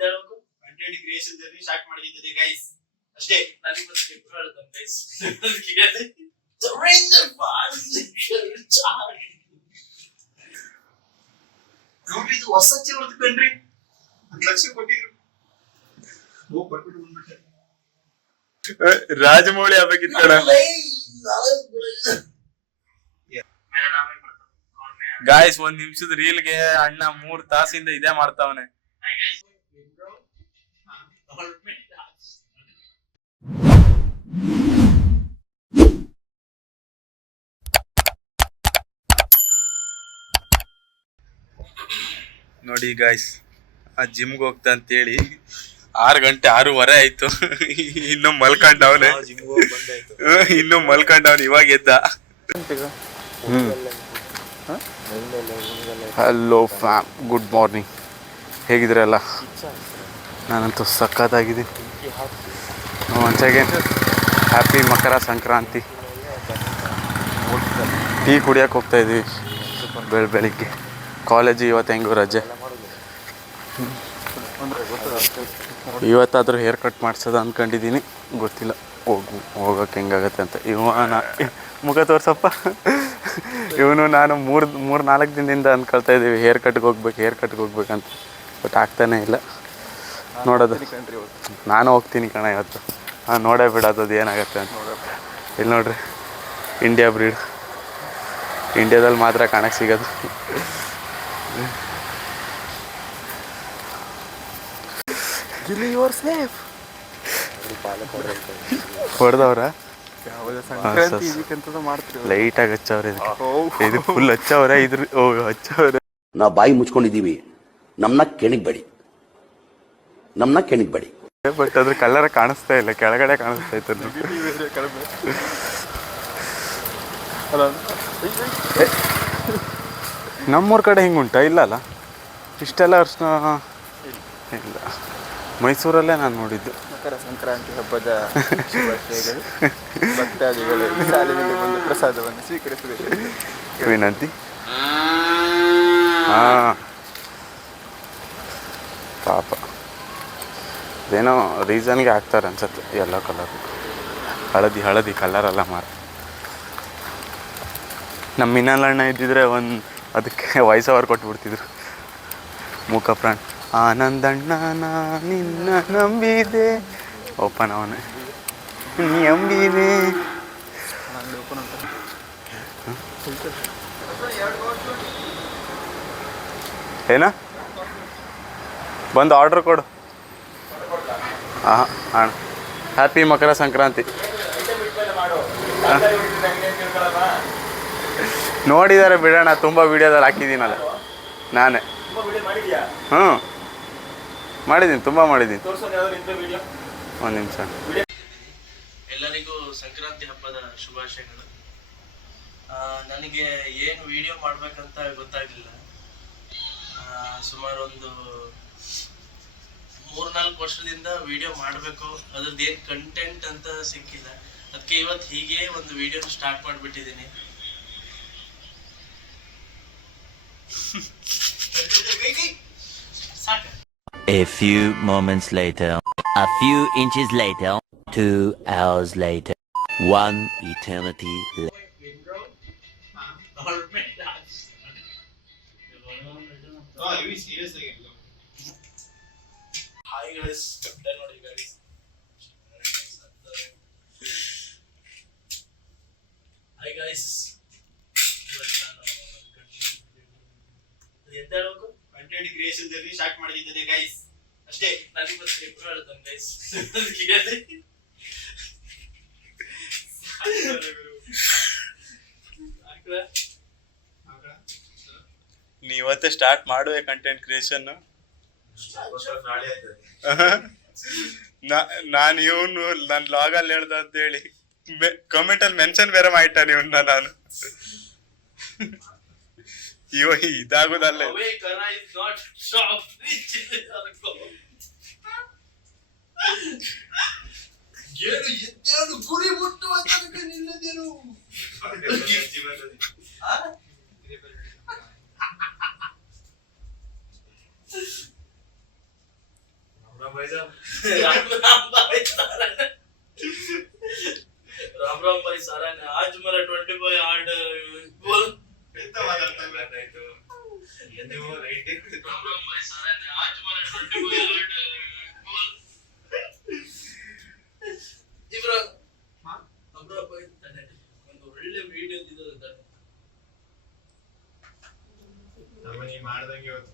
ಎದ್ದೇಳಬೇಕು content creation journey start ಮಾಡಿದ್ದೀನಿ guys ಅಷ್ಟೇ ನನಗೆ ಬಸ್ ಇಬ್ರು ಹೇಳ್ತಾನೆ ಗೈಸ್ ಸರೆಂಡರ್ ಫಾಸ್ಟ್ ನೋಡಿ ಇದು ಹೊಸ ಚಿವರ್ದು ಕಂಡ್ರಿ 1 ಲಕ್ಷ ಕೊಟ್ಟಿದ್ರು ಹೋಗಿ ಬರ್ಬಿಟ್ಟು ಬಂದ್ಬಿಟ್ಟೆ ರಾಜಮೌಳಿ ಆಗ್ಬೇಕಿತ್ತಣ್ಣ ಗಾಯ್ಸ್ 1 ನಿಮಿಷದ ರೀಲ್ಗೆ ಅಣ್ಣ 3 ತಾಸಿಂದ ಇದೇ ಮಾಡ್ತಾವನೆ. ನೋಡಿ ಗಾಯ್ಸ್ ಆ ಜಿಮ್ಗೆ ಹೋಗ್ತಾ ಅಂತೇಳಿ 6 ಗಂಟೆ 6:15 ಆಯ್ತು. ಇನ್ನು ಮಲ್ಕೊಂಡವನೆ ಇವಾಗ ಎದ್ದ. Hello fam, good morning. ಹೇಗಿದ್ರಲ್ಲ? ನಾನಂತೂ ಸಖತ್ತಾಗಿದ್ದೀನಿ. Once again happy Makar Sankranti. Tea ಕುಡಿಯೋಕೆ ಹೋಗ್ತಾಯಿದ್ದೀವಿ ಬೆಳಿಗ್ಗೆ. ಕಾಲೇಜು ಇವತ್ತು ಹೆಂಗೂ ರಜೆ. ಇವತ್ತಾದರೂ ಹೇರ್ ಕಟ್ ಮಾಡ್ಸೋದು ಅಂದ್ಕೊಂಡಿದ್ದೀನಿ, ಗೊತ್ತಿಲ್ಲ ಹೋಗೋಕೆ ಹೆಂಗಾಗತ್ತೆ ಅಂತ. ಮುಖ ತೋರ್ಸಪ್ಪ. ಇವನು ನಾನು 3-4 ದಿನದಿಂದ ಅಂದ್ಕೊಳ್ತಾ ಇದ್ದೀವಿ ಹೇರ್ ಕಟ್ಗೆ ಹೋಗ್ಬೇಕಂತ, ಬಟ್ ಆಗ್ತಾನೇ ಇಲ್ಲ. ನೋಡೋದು, ನಾನು ಹೋಗ್ತೀನಿ ಕಣ ಇವತ್ತು. ನೋಡೇ ಬಿಡೋದು ಅದು ಏನಾಗುತ್ತೆ ಅಂತ. ಇಲ್ಲಿ ನೋಡ್ರಿ, ಇಂಡಿಯಾ ಬ್ರೀಡ್, ಇಂಡಿಯಾದಲ್ಲಿ ಮಾತ್ರ ಕಾಣಕ್ಕೆ ಸಿಗೋದು. ಹೊಡೆದವ್ರ ಲೈಟಾಗಿ ಹಚ್ಚವ್ರೆ, ಇದು ಫುಲ್ ಹಚ್ಚವ್ರೆ, ಇದ್ರ ಹಚ್ಚವ್ರೆ. ನಾವು ಬಾಯಿ ಮುಚ್ಕೊಂಡಿದ್ದೀವಿ, ನಮ್ಮನ್ನ ಕೆಣಿಗ್ಬೇಡಿ. ಬಟ್ ಅದ್ರ ಕಲರ್ ಕಾಣಿಸ್ತಾ ಇಲ್ಲ, ಕೆಳಗಡೆ ಕಾಣಿಸ್ತಾ ಇತ್ತು. ನಮ್ಮೂರ ಕಡೆ ಹಿಂಗುಂಟಾ? ಇಲ್ಲ ಅಲ್ಲ, ಇಷ್ಟೆಲ್ಲ ಅರ್ಶನ ಇಲ್ಲ. ಮೈಸೂರಲ್ಲೇ ನಾನು ನೋಡಿದ್ದು. ಮಕರ ಸಂಕ್ರಾಂತಿ ಹಬ್ಬದ ಶುಭಾಶಯಗಳು. ಭಕ್ತಾದಿಗಳು ಸಾಲಿನಲ್ಲಿ ಬಂದು ಪ್ರಸಾದವನ್ನು ಸ್ವೀಕರಿಸಬೇಕು ವಿನಂತಿ. ಹಾಂ, ಪಾಪ ಅದೇನೋ ರೀಸನ್ಗೆ ಹಾಕ್ತಾರೆ ಅನ್ಸತ್ತೆ. ಎಲ್ಲೋ ಕಲರ್, ಹಳದಿ ಕಲರೆಲ್ಲ ಮಾರ. ನಮ್ಮ ಮಿನ್ನಲ್ಲಣ್ಣ ಇದ್ದಿದ್ರೆ ಅದಕ್ಕೆ ವಾಯ್ಸ್ ಕೊಟ್ಬಿಡ್ತಿದ್ರು. ಮುಖ ಪ್ರಾಣ ಆನಂದಣ್ಣ ನಿನ್ನ ನಂಬಿದೆ, ಓಪನ್ ಅವನೇ ನಂಬಿದೆ. ಏನ ಬಂದು ಆರ್ಡ್ರ್ ಕೊಡು. ಹಾಂ ಅಣ್ಣ, ಹ್ಯಾಪಿ ಮಕರ ಸಂಕ್ರಾಂತಿ. ನೋಡಿದ್ದಾರೆ ಬಿಡೋಣ, ತುಂಬ ವೀಡಿಯೋದಲ್ಲಿ ಹಾಕಿದ್ದೀನಲ್ಲ ನಾನೇ. ಮಾಡಿದ್ದೀನಿ, ತುಂಬ ಮಾಡಿದ್ದೀನಿ. ಒಂದು ನಿಮಿಷ. ಎಲ್ಲರಿಗೂ ಸಂಕ್ರಾಂತಿ ಹಬ್ಬದ ಶುಭಾಶಯಗಳು. ನನಗೆ ಏನು ವಿಡಿಯೋ ಮಾಡ್ಬೇಕಂತ ಗೊತ್ತಾಗಲಿಲ್ಲ. ಸುಮಾರು ಒಂದು 3-4 ವರ್ಷದಿಂದ ವಿಡಿಯೋ ಮಾಡಬೇಕು, ಅದ್ರದ್ದು ಏನು ಕಂಟೆಂಟ್ ಅಂತ ಸಿಕ್ಕಿಲ್ಲ. ಅದಕ್ಕೆ ಇವತ್ತು ಹೀಗೆ ಒಂದು ವಿಡಿಯೋ ಸ್ಟಾರ್ಟ್ ಮಾಡಿಬಿಟ್ಟಿದ್ದೀನಿ. A few moments later, a few inches later, 2 hours later, 1 eternity later. Hi guys, ನೋಡಿ guys. Hi guys. ಎದ್ದೇಳಬೇಕು ಕಂಟೆಂಟ್ ಕ್ರಿಯೇಷನ್ ಜರ್ನಿ ಸ್ಟಾರ್ಟ್ ಮಾಡಿದ್ದೀನಿ ಗೈಸ್ ಅಷ್ಟೇ. ನನಗೆ ಬಸ್ ಇಬ್ರು ಹೇಳ್ತಾನೆ ಗೈಸ್ ನೀವತ್ತೇ ಸ್ಟಾರ್ಟ್ ಮಾಡುವೆ ಕಂಟೆಂಟ್ ಕ್ರಿಯೇಷನ್. ನಾನು ಇವನು ನನ್ನ ಲಾಗಲ್ಲಿ ಹೇಳ್ದ ಅಂತ ಹೇಳಿ ಕಮೆಂಟಲ್ಲಿ ಮೆನ್ಷನ್ ಬೇರೆ ಮಾಡಿಟ್ಟ ಇವನ್ನ. ನಾನು ಇದಾಗುದಲ್ಲ. ಗುರಿ ಮುಟ್ಟುವ ತನಕ ನಿಲ್ಲದೇನು. राम राम भाई सारा ने आज मेरा 25 आर्ड बोल ಎಂತ ಮಾತಾಡ್ತಾ ಇದ್ದಾಯ್ತು राम राम भाई सारा ने आज मेरा 25 आर्ड बोल इब्रा अब्रा भाई ಒಂದು ಒಳ್ಳೆ ವಿಡಿಯೋ ಇದ್ದದ ನಮ್ಮನಿ ಮಾಡ್ದಂಗೆ ಇವತ್ತು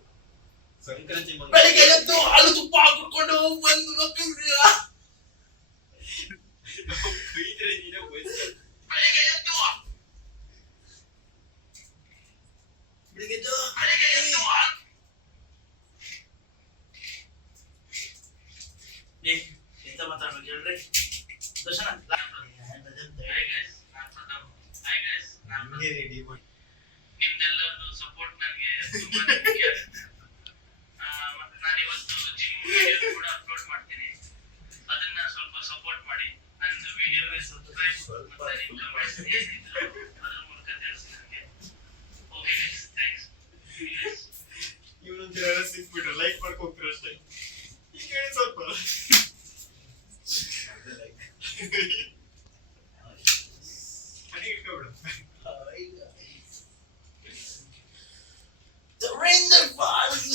ಸಂಕ್ರಾಂತಿ ಬೆಳಿಗ್ಗೆ ಎದ್ದು ಹಾಲು ತುಪ್ಪ ಹಾಕಿಕೊಂಡು ಬಂದು ಮಕ್ಕಳು ಎಂತ ಮಾತಾಡ್ಬೇಕು ಹೇಳ್ರಿ ದರ್ಶನ ನಿಮ್ದೆಲ್ಲರದು ಸಪೋರ್ಟ್ ನನಗೆ ತುಂಬಾ ಮುಖ್ಯ. ಮತ್ತೆ ನಾನು ಇವತ್ತು ಜಿಮ್ ವಿಡಿಯೋ ಕೂಡ ಅಪ್ಲೋಡ್ ಮಾಡ್ತೀನಿ, ಅದನ್ನ ಸ್ವಲ್ಪ ಸಪೋರ್ಟ್ ಮಾಡಿ. ನನ್ನ ವಿಡಿಯೋಗೆ ಸಬ್ಸ್ಕ್ರೈಬ್ ಮತ್ತೆ ನಿಮ್ಮ ಕಮೆಂಟ್ಸ್ ಏನಿದ್ರು ಅದ್ರ ಮೂಲಕ ತಿಳಿಸಿ ನನಗೆ. Okay guys, thanks. ಇವನೊಂದು ಸಿಕ್ಬಿಟ್ರೆ ಲೈಕ್ ಮಾಡ್ಕೋಗ್ತಾರೆ ಅಷ್ಟೇ. ಈಗ ಹೇಳಿ ಸ್ವಲ್ಪ ಮನೆಗೆ ಇಟ್ಕೊಬಿಡು. Surrender fast.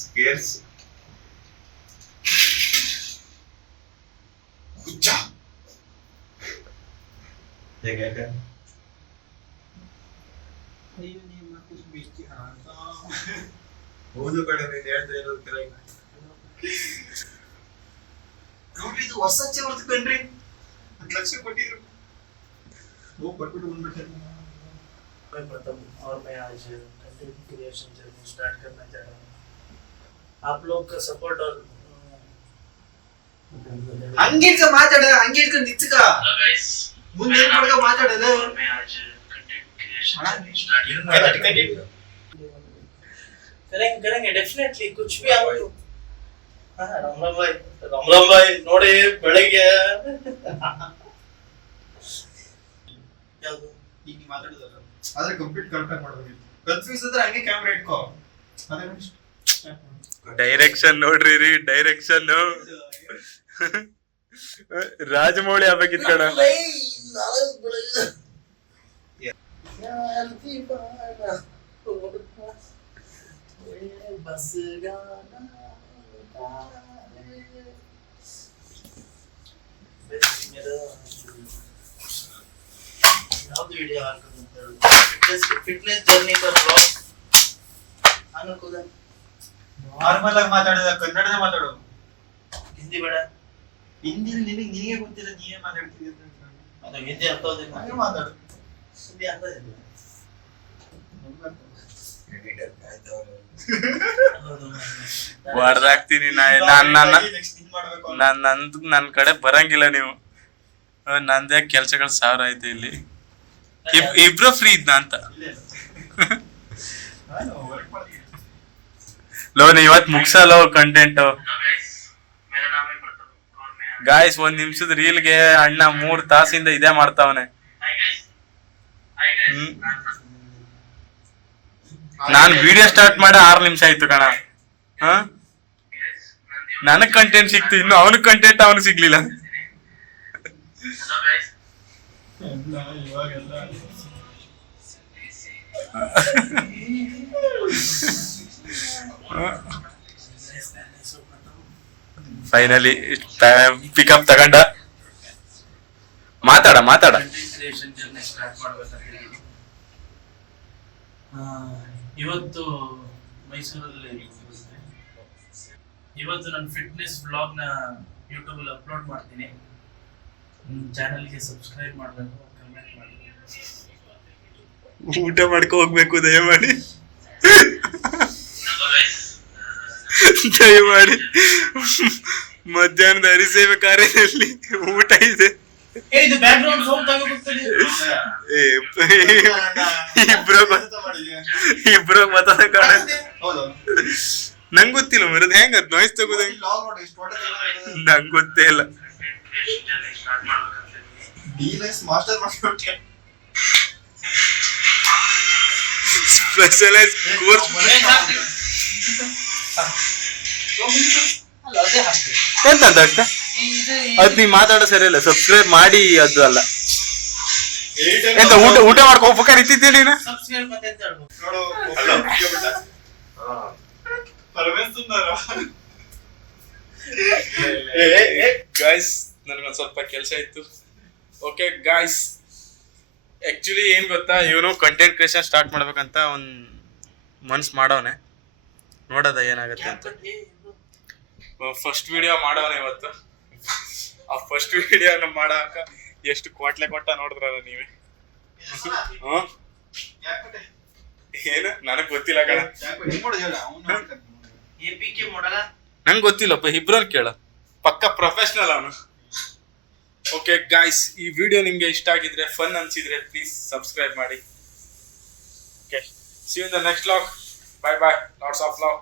Scares. Good job. देखा ಹೌದು ಕಡೆ ನೀನು ಹೇಳ್ತಾ ಇರೋದು ಕರೆಕ್ಟ್. ನೋಡ್ರಿ ಇದು ಹೊಸ ಚೇವರ್ದು ಕಣ್ರಿ, 10 ಲಕ್ಷ ಕೊಟ್ಟಿದ್ರು. ಹೋಗಿ ಬರ್ಬಿಟ್ಟು ಬಂದ್ಬಿಟ್ಟೆ. प्रथम और मैं आज कंटेंट क्रिएशन जर्नी स्टार्ट करना चाह रहा हूँ. आप लोग का सपोर्ट और ಹಂಗಿಡ್ಕ ಮಾತಾಡ, ಹಂಗಿಡ್ಕ ನಿಚ್ಚಕ ಮುಂದೆ ನೋಡ್ಕ ಮಾತಾಡೋದು. मैं आज कंटेंट क्रिएशन जर्नी स्टार्ट करेंगे डेफिनेटली. कुछ भी आप राम राम भाई ನೋಡಿ ಬೆಳಿಗ್ಗೆ ಯಾವುದು ಈಗ ಮಾತಾಡೋದಲ್ಲ, ಆದ್ರೆ ಕಂಪ್ಲೀಟ್ ಕರೆಕ್ಟ್ ಆಗಿ ಮಾಡಬೇಕು. ಕನ್ಫ್ಯೂಸ್ ಆದ್ರೆ ಹಂಗೆ ಕ್ಯಾಮೆರಾ ಇಟ್ಕೋ. ಡೈರೆಕ್ಷನ್ ನೋಡ್ರಿ ರೀ, ಡೈರೆಕ್ಷನ್ ರಾಜಮೌಳಿ ಆಗ್ಬೇಕಿತ್ ಕಣ. ಯಾವ್ದು ವಿಡಿಯೋ ಹಾಕೋದು ಅಂತ ಹೇಳಿ ಫಿಟ್ನೆಸ್ ಜರ್ನಿ का ಬ್ಲಾಗ್ ಹಾಕೋದ. ನಾರ್ಮಲ್ ಆಗಿ ಮಾತಾಡೋದ, ಕನ್ನಡದ ಮಾತಾಡೋ, ಹಿಂದಿ ಬೇಡ. ಹಿಂದಿ ನಿನಗೆ ಗೊತ್ತಿಲ್ಲ, ನೀವೇ ಮಾತಾಡ್ತಿದ್ದೀಯ. ಅದು ಹಿಂದಿ ಅರ್ಥ ಆಗೋದಿಲ್ಲ, ಹಂಗೆ ಮಾತಾಡು. ಹಿಂದಿ ಅರ್ಥ ಆಗೋದಿಲ್ಲ. ಹೊಡ್ದಾಕ್ತೀನಿ ನನ್ ಕಡೆ ಬರಂಗಿಲ್ಲ ನೀವು. ನಂದೇ ಕೆಲ್ಸಗಳು 1000 ಐತೆ ಇಲ್ಲಿ. ಇಬ್ರು ಫ್ರೀ ಇದ್ನ ಅಂತ ಲೋನ್ ಇವತ್ ಮುಗ್ಸಲ್ಲ ಕಂಟೆಂಟ್. ಗಾಯ್ಸ್ 1 ನಿಮಿಷದ ರೀಲ್ಗೆ ಅಣ್ಣ 3 ತಾಸಿಂದ ಇದೇ ಮಾಡ್ತಾವನೆ. ನಾನ್ ವಿಡಿಯೋ ಸ್ಟಾರ್ಟ್ ಮಾಡಿ 6 ನಿಮಿಷ ಆಯ್ತು ಕಣ. ನನಗ್ ಕಂಟೆಂಟ್ ಸಿಕ್ತು, ಇನ್ನು ಅವನಿಗೆ ಕಂಟೆಂಟ್ ಅವನಿಗೆ ಸಿಗ್ಲಿಲ್ಲ. ಫೈನಲಿ ಪಿಕಪ್ ತಗೊಂಡ. ಮಾತಾಡ ಕ್ರಿಯೇಷನ್ ಜರ್ನಿ ಸ್ಟಾರ್ಟ್ ಮಾಡ್ಬೇಕಂತ ಹೇಳಿ ಇವತ್ತು ಮೈಸೂರಲ್ಲಿ ಇವತ್ತು ನನ್ನ ಫಿಟ್ನೆಸ್ ವ್ಲಾಗ್ ನ ಯೂಟ್ಯೂಬ್ ಅಲ್ಲಿ ಅಪ್ಲೋಡ್ ಮಾಡ್ತೀನಿ. ಚಾನೆಲ್ಗೆ ಸಬ್ಸ್ಕ್ರೈಬ್ ಮಾಡಬೇಕು, ಕಮೆಂಟ್ ಮಾಡಬೇಕು, ಊಟ ಮಾಡ್ಕೊ ಹೋಗ್ಬೇಕು ದಯಮಾಡಿ. ದಯಮಾಡಿ ಮಧ್ಯಾಹ್ನದ ಹರಿಸೇವೆ ಕಾರ್ಯದಲ್ಲಿ ಊಟ ಇದೆ. ಇದು ಬ್ಯಾಕ್ಗ್ರೌಂಡ್ ಸೌಂಡ್ ತಗೋಬಿಡ್ತೀನಿ. ಇಬ್ರು ಗೊತ್ತದ ಕಾಣ. ನಂಗೆ ಗೊತ್ತಿಲ್ಲ ಮರದ ಹೆಂಗ ನಾಯ್ಸ್ ತಗೋದ ಲಾಗ್ ನೋಡಿ ಎಷ್ಟು ಒಳ್ಳೆ ನಂಗೆ ಗೊತ್ತೇ ಇಲ್ಲ. ಕಂಟೆಂಟ್ ಕ್ರಿಯೇಷನ್ ಚಾಲೆಂಜ್ ಸ್ಟಾರ್ಟ್ ಮಾಡ್ಬೇಕಂತ ಇದ್ದೀನಿ. D-Lines ಮಾಸ್ಟರ್ ಮಾಡ್ಬಿಟ್ಟೆ. ಸ್ಪೆಷಲೈಸ್ ಕೋರ್ಸ್ ಅಲ್ಲ ಅದೇ ಹಾಕ್ತೇವೆ ಎಂತ ಅಂತ ಅಷ್ಟೇ. ಇದು ಅದ್ ನೀ ಮಾತಾಡೋ ಸರಿ ಇಲ್ಲ, ಸಬ್ಸ್ಕ್ರೈಬ್ ಮಾಡಿ ಅದು ಅಲ್ಲ. ಎಂತ ಊಟ ಮಾಡ್ಕೊ ಉಪಕಾರ ಇತ್ತಿದ್ದೇನೆ ನೀನು. ಸಬ್ಸ್ಕ್ರೈಬ್ ಮತ್ತೆ ಅಂತ ಹೇಳ್ಬೇಕು. ನೋಡು ಪರಮೇಶ್ ಸುಂದರ. ಗಾಯ್ಸ್ ನನಗೊಂದು ಸ್ವಲ್ಪ ಕೆಲಸ ಇತ್ತು. ಓಕೆ ಗಾಯ್ಸ್, ಆಕ್ಚುಲಿ ಏನ್ ಗೊತ್ತಾ, ಇವನು ಕಂಟೆಂಟ್ ಕ್ರಿಯೇಷನ್ ಸ್ಟಾರ್ಟ್ ಮಾಡ್ಬೇಕಂತ ಒಂದು ಮನ್ಸು ಮಾಡವನೆ. ನೋಡೋದ ಏನಾಗುತ್ತೆ ಅಂತ. ಫಸ್ಟ್ ವಿಡಿಯೋ ಮಾಡವನೆ ಇವತ್ತು. ಆ ಫಸ್ಟ್ ವಿಡಿಯೋನ ಮಾಡಾಕ ಎಷ್ಟು ಕೊಟ್ಟ ನೋಡಿದ್ರಲ್ಲ ನೀವೇ. ಹ್ಮ್ ಯಾಕೆ ಏನು ನನಗ್ ಗೊತ್ತಿಲ್ಲ ಕಣ. ಹೆಂಗ್ ಮಾಡೋದು ಹೇಳ ಅವ್ನು APK ಮಾಡಲ್ಲ. ನಂಗೆ ಗೊತ್ತಿಲ್ಲಪ್ಪ, ಇಬ್ರನ್ ಕೇಳ, ಪಕ್ಕ ಪ್ರೊಫೆಷನಲ್ ಅವನು. ಓಕೆ ಗಾಯ್ಸ್, ಈ ವಿಡಿಯೋ ನಿಮ್ಗೆ ಇಷ್ಟ ಆಗಿದ್ರೆ, ಫನ್ ಅನ್ಸಿದ್ರೆ ಪ್ಲೀಸ್ ಸಬ್ಸ್ಕ್ರೈಬ್ ಮಾಡಿ. Okay, see you in the next vlog. Bye bye, lots of love.